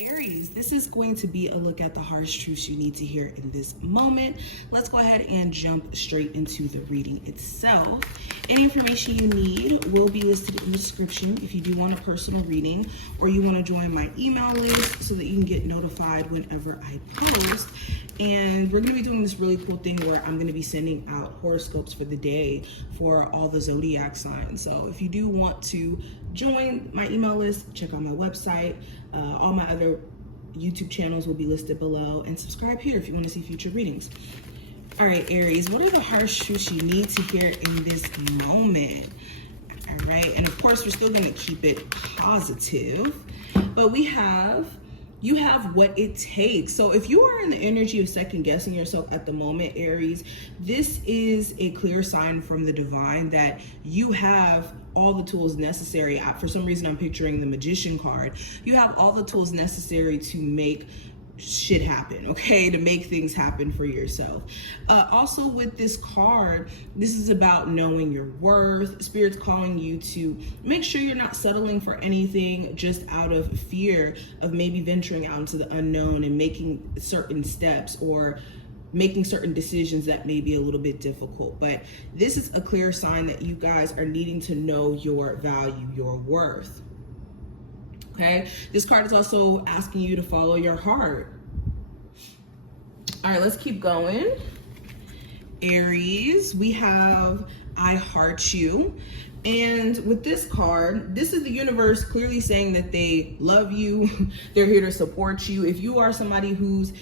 Aries, this is going to be a look at the harsh truths you need to hear in this moment. Let's go ahead and jump straight into the reading itself. Any information you need will be listed in the description if you do want a personal reading or you want to join my email list so that you can get notified whenever I post. And we're going to be doing this really cool thing where I'm going to be sending out horoscopes for the day for all the zodiac signs. So if you do want to join my email list, check out my website. All my other YouTube channels will be listed below, and subscribe here if you want to see future readings. All right, Aries, what are the harsh truths you need to hear in this moment? All right, and of course, we're still going to keep it positive, but you have what it takes. So if you are in the energy of second guessing yourself at the moment, Aries, this is a clear sign from the divine that you have all the tools necessary. For some reason, I'm picturing the Magician card. You have all the tools necessary to make shit happen, okay, to make things happen for yourself. Also with this card, this is about knowing your worth. Spirit's calling you to make sure you're not settling for anything just out of fear of maybe venturing out into the unknown and making certain steps or making certain decisions that may be a little bit difficult. But this is a clear sign that you guys are needing to know your value, your worth. Okay, this card is also asking you to follow your heart. All right, let's keep going. Aries, we have I heart you. And with this card, this is the universe clearly saying that they love you. They're here to support you. If you are somebody who's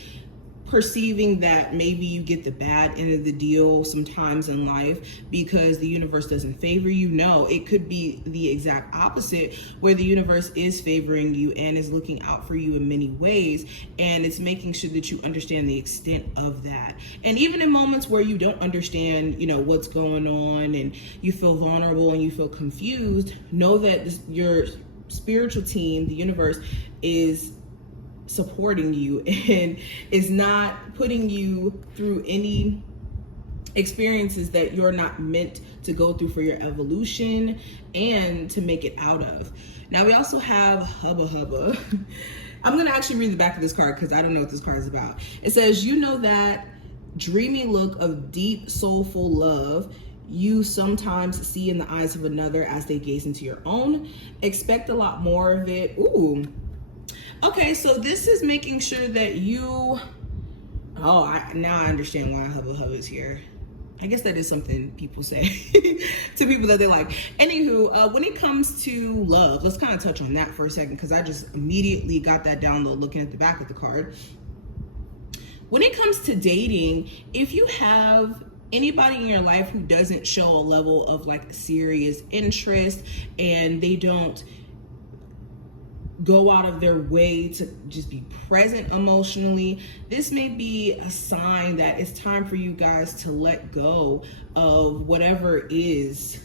perceiving that maybe you get the bad end of the deal sometimes in life because the universe doesn't favor you, no, it could be the exact opposite, where the universe is favoring you and is looking out for you in many ways, and it's making sure that you understand the extent of that. And even in moments where you don't understand, what's going on and you feel vulnerable and you feel confused, know that your spiritual team, the universe, is supporting you and is not putting you through any experiences that you're not meant to go through for your evolution and to make it out of. Now we also have Hubba Hubba. I'm going to actually read the back of this card because I don't know what this card is about. It says, you know that dreamy look of deep, soulful love you sometimes see in the eyes of another as they gaze into your own. Expect a lot more of it. Ooh. Okay, so this is making sure that you, now I understand why Hubba Hubba is here. I guess that is something people say to people that they like. Anywho, when it comes to love, let's kind of touch on that for a second because I just immediately got that download looking at the back of the card. When it comes to dating, if you have anybody in your life who doesn't show a level of like serious interest and they don't go out of their way to just be present emotionally, this may be a sign that it's time for you guys to let go of whatever is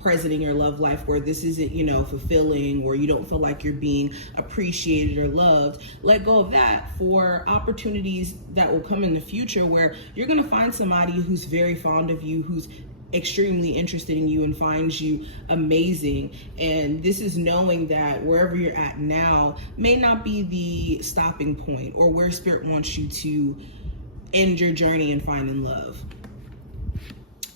present in your love life where this isn't, fulfilling, or you don't feel like you're being appreciated or loved. Let go of that for opportunities that will come in the future where you're going to find somebody who's very fond of you, who's extremely interested in you and finds you amazing. And this is knowing that wherever you're at now may not be the stopping point or where spirit wants you to end your journey and finding love.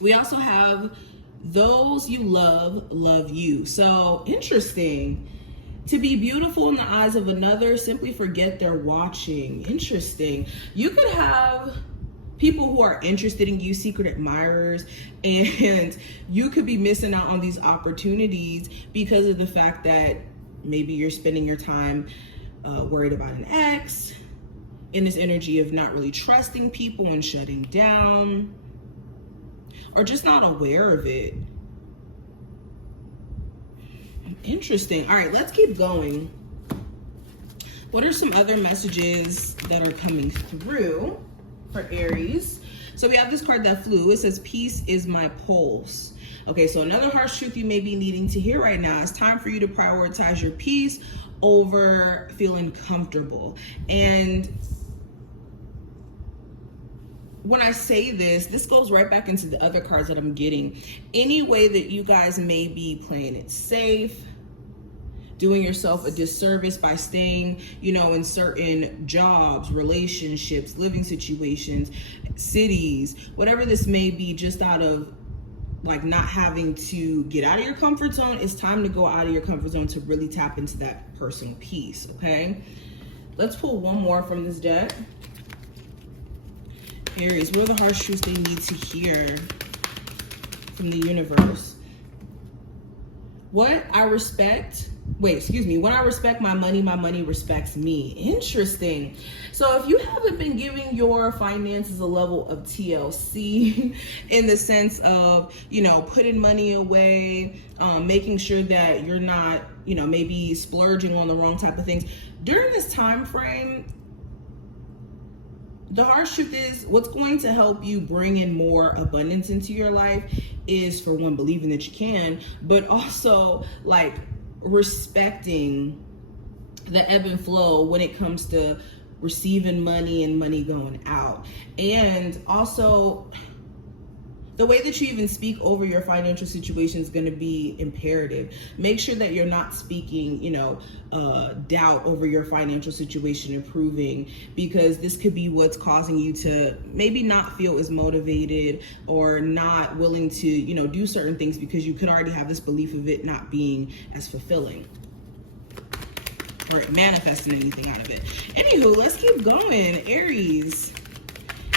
We also have those you love you. So interesting. To be beautiful in the eyes of another, simply forget they're watching. Interesting. You could have people who are interested in you, secret admirers, and you could be missing out on these opportunities because of the fact that maybe you're spending your time worried about an ex, in this energy of not really trusting people and shutting down, or just not aware of it. Interesting. All right, let's keep going. What are some other messages that are coming through for Aries? So we have this card that flew. It says, peace is my pulse. Okay, so another harsh truth you may be needing to hear right now. It's time for you to prioritize your peace over feeling comfortable. And when I say this goes right back into the other cards that I'm getting. Any way that you guys may be playing it safe, doing yourself a disservice by staying, you know, in certain jobs, relationships, living situations, cities, whatever this may be, just out of like not having to get out of your comfort zone. It's time to go out of your comfort zone to really tap into that personal peace. Okay, let's pull one more from this deck. Aries, what are the harsh truths they need to hear from the universe? When I respect my money respects me. Interesting. So if you haven't been giving your finances a level of TLC in the sense of, you know, putting money away, making sure that you're not, you know, maybe splurging on the wrong type of things during this time frame, the harsh truth is what's going to help you bring in more abundance into your life is, for one, believing that you can, but also like respecting the ebb and flow when it comes to receiving money and money going out. And also the way that you even speak over your financial situation is going to be imperative. Make sure that you're not speaking, you know, doubt over your financial situation improving, because this could be what's causing you to maybe not feel as motivated or not willing to, you know, do certain things because you could already have this belief of it not being as fulfilling or manifesting anything out of it. Anywho, let's keep going. Aries,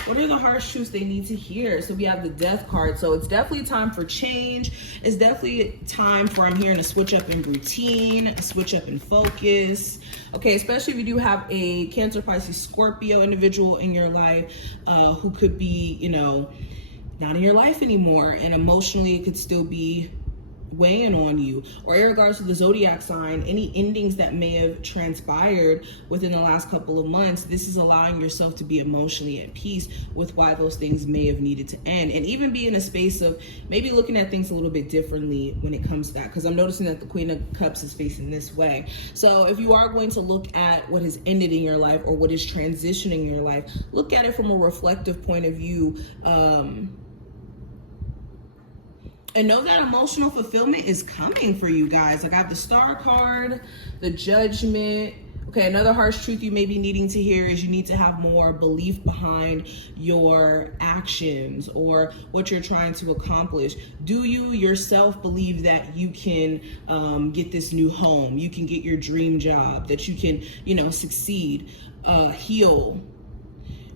what are the harsh truths they need to hear? So we have the Death card. So it's definitely time for change. It's definitely time for, I'm hearing, a switch up in routine, a switch up in focus. Okay, especially if you do have a Cancer, Pisces, Scorpio individual in your life who could be, you know, not in your life anymore. And emotionally, it could still be weighing on you. Or in regards to the zodiac sign, any endings that may have transpired within the last couple of months, this is allowing yourself to be emotionally at peace with why those things may have needed to end, and even be in a space of maybe looking at things a little bit differently when it comes to that, because I'm noticing that the Queen of Cups is facing this way. So if you are going to look at what has ended in your life or what is transitioning in your life, look at it from a reflective point of view, and know that emotional fulfillment is coming for you guys. Like I have the Star card, the Judgment. Okay, another harsh truth you may be needing to hear is you need to have more belief behind your actions or what you're trying to accomplish. Do you yourself believe that you can get this new home, you can get your dream job, that you can, you know, succeed, heal?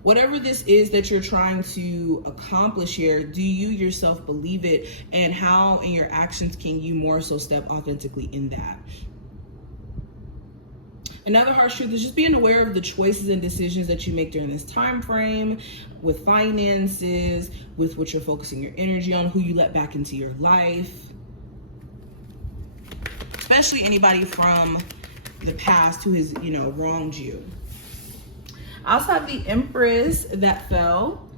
Whatever this is that you're trying to accomplish here, do you yourself believe it? And how in your actions can you more so step authentically in that? Another harsh truth is just being aware of the choices and decisions that you make during this time frame, with finances, with what you're focusing your energy on, who you let back into your life. Especially anybody from the past who has, you know, wronged you. I also have the Empress that fell.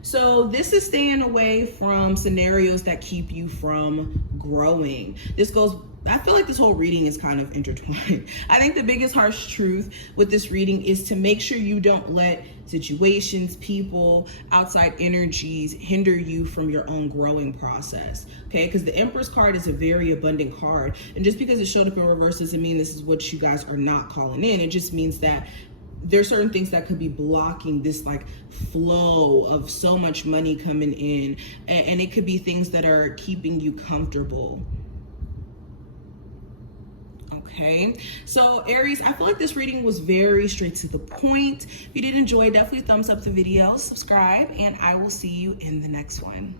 So this is staying away from scenarios that keep you from growing. This goes, I feel like this whole reading is kind of intertwined. I think the biggest harsh truth with this reading is to make sure you don't let situations, people, outside energies hinder you from your own growing process. Okay, because the Empress card is a very abundant card. And just because it showed up in reverse doesn't mean this is what you guys are not calling in. It just means that there's certain things that could be blocking this like flow of so much money coming in, and it could be things that are keeping you comfortable. Okay, so Aries, I feel like this reading was very straight to the point. If you did enjoy, definitely thumbs up the video, subscribe, and I will see you in the next one.